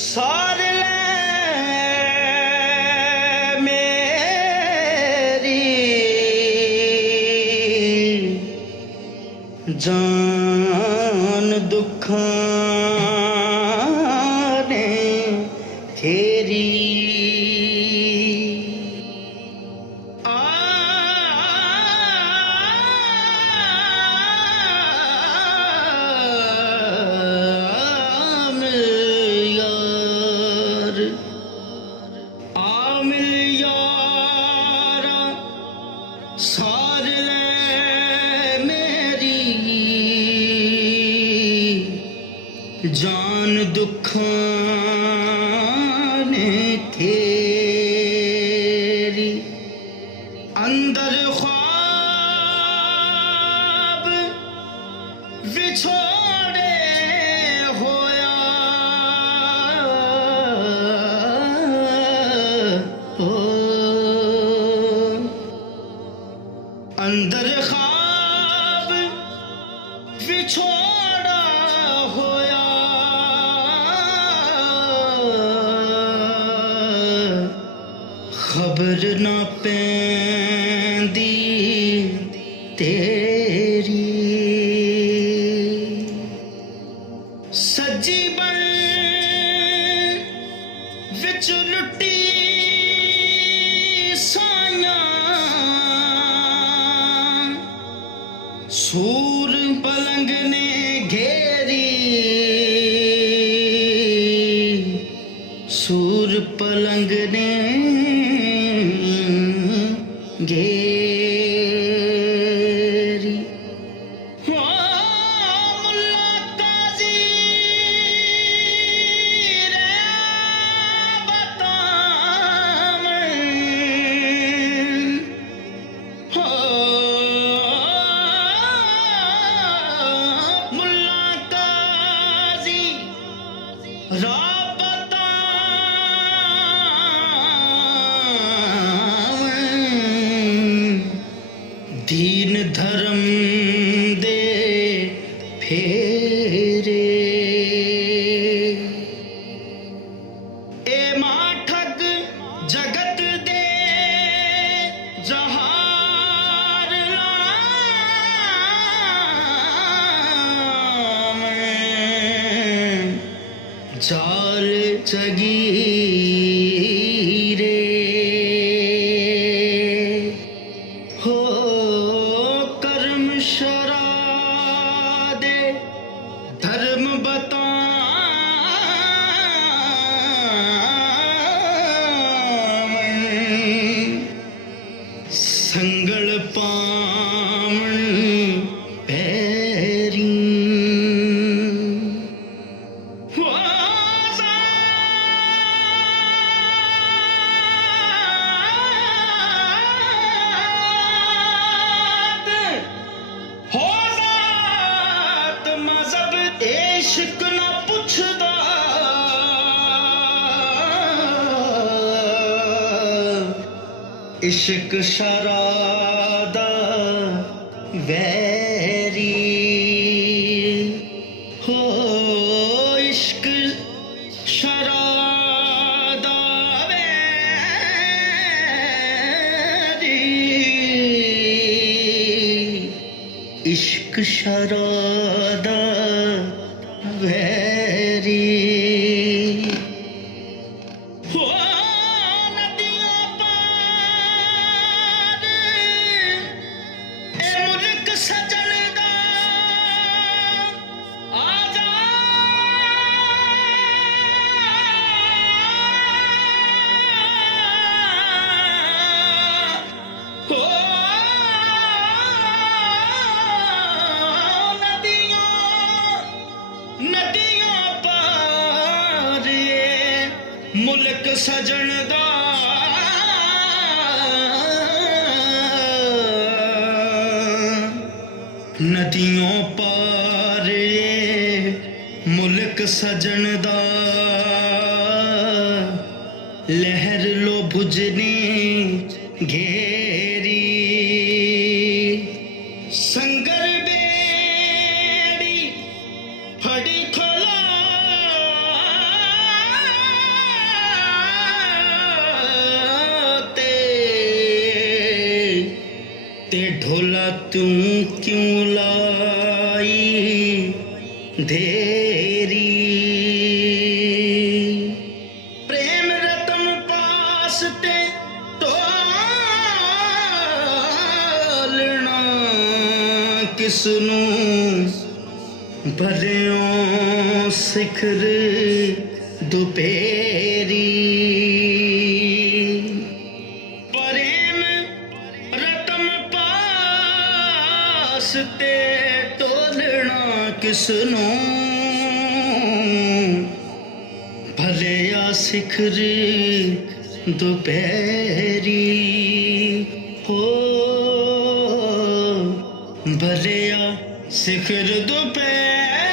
सार ले मेरी जान दुखाने तेरी सार ले मेरी जान दुखाने तेरी अंदर ख्वाब विछोड़े होया अंदर ख्वाब विछोड़ा होया खबर ना पैंदी तेरी सजी बन विच लुटी सूर पलंग ने घेरी सूर पलंग ने घेरी मुल्ला काजी रे बतावन दीन धर्म दे फेरे ए माठग जगत दे जहार जाल चगी रे हो कर्म शरादे धर्म बतावन संगल पावन पैरी इश्क ना पुछदा इश्क शरादा वैरी हो इश्क शरादा वैरी इश्क शरादा वैरी हो नदियों पार ए मुल्क सजन दा आजा हो नदियां पार मुल्क सजन दा नदियों पार ये मुल्क सजन दा लहर लो भुजनी घेरी संगर बेड़ी फड़ी खोलाते ते ढोला तू क्यों लाई देरी प्रेम रतन पास ते टोलना किसनू भलियों सिखर दुपेरी प्रेम रतन पास ते टोलना किसनू भलिया सिखर दुपहरी हो भलिया सिखर दुपहरी